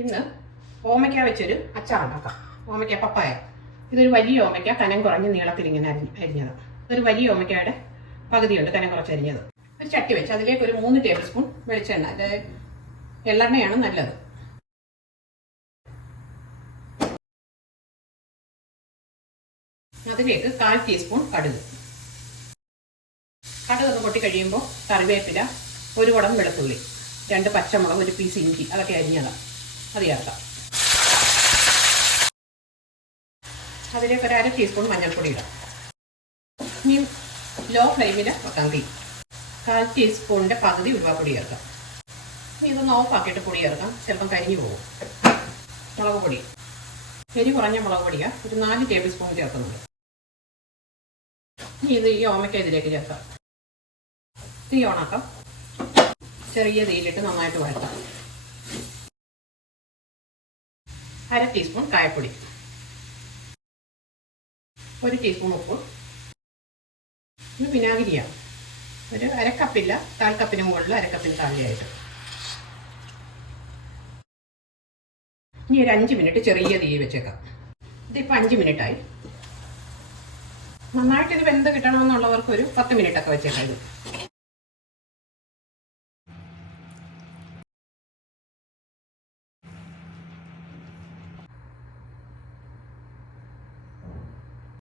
ഇന്ന് ഓമയ്ക്ക വെച്ചൊരു അച്ചാർ ഉണ്ടാക്കാം ഓമയ്ക്ക പപ്പായ ഇതൊരു വലിയ ഓമയ്ക്ക കനം കുറഞ്ഞ് നീളത്തിൽ ഇങ്ങനെ അരി അരിഞ്ഞത് ഇതൊരു വലിയ ഓമയ്ക്കയുടെ പകുതിയുണ്ട് കനം കുറച്ച് അരിഞ്ഞത് ഒരു ചട്ടി വെച്ച് അതിലേക്ക് ഒരു മൂന്ന് ടേബിൾ സ്പൂൺ വെളിച്ചെണ്ണ അതായത് എള്ളെണ്ണയാണ് നല്ലത് അതിലേക്ക് കാൽ ടീസ്പൂൺ കടുക് കടുക് ഒന്ന് പൊട്ടി കഴിയുമ്പോൾ കറിവേപ്പില ഒരു കുടം വെളുത്തുള്ളി രണ്ട് പച്ചമുളക് ഒരു പീസ് ഇഞ്ചി അതൊക്കെ അരിഞ്ഞതാണ് മതിയാക്കാം അതിലേക്ക് ഒരു അര ടീസ്പൂൺ മഞ്ഞൾപ്പൊടി ഇടാം ഇനി ലോ ഫ്ലെയിമിൽ വെക്കാം തീ കാൽ ടീസ്പൂണിൻ്റെ പകുതി ഉരുവാപ്പൊടി ചേർക്കാം ഇനി ഇതൊന്ന് ഓഫാക്കിയിട്ട് പൊടി ചേർക്കാം ചിലപ്പം കരിഞ്ഞു പോകും മുളക് പൊടി എരി കുറഞ്ഞ മുളക് പൊടിയാണ് ഒരു നാല് ടേബിൾ സ്പൂൺ ചേർക്കുന്നുണ്ട് ഇനി ഇത് ഈ ഓമയ്ക്ക ഇതിലേക്ക് ചേർക്കാം തീ ഓണാക്കാം ചെറിയ തീയിലിട്ട് നന്നായിട്ട് വഴത്താം അര ടീസ്പൂൺ കായപ്പൊടി ഒരു ടീസ്പൂൺ ഉപ്പ് വിനാഗിരിയാണ് ഒരു അരക്കപ്പില്ല താൽക്കപ്പിന് മുകളിൽ അരക്കപ്പിന് താഴെയായിട്ട് ഇനി ഒരു അഞ്ച് മിനിറ്റ് ചെറിയ തീ വെച്ചേക്കാം ഇതിപ്പോൾ അഞ്ച് മിനിറ്റായി നന്നായിട്ട് ഇത് വെന്ത് കിട്ടണമെന്നുള്ളവർക്ക് ഒരു പത്ത് ഒക്കെ വെച്ചേക്കാം ഇത്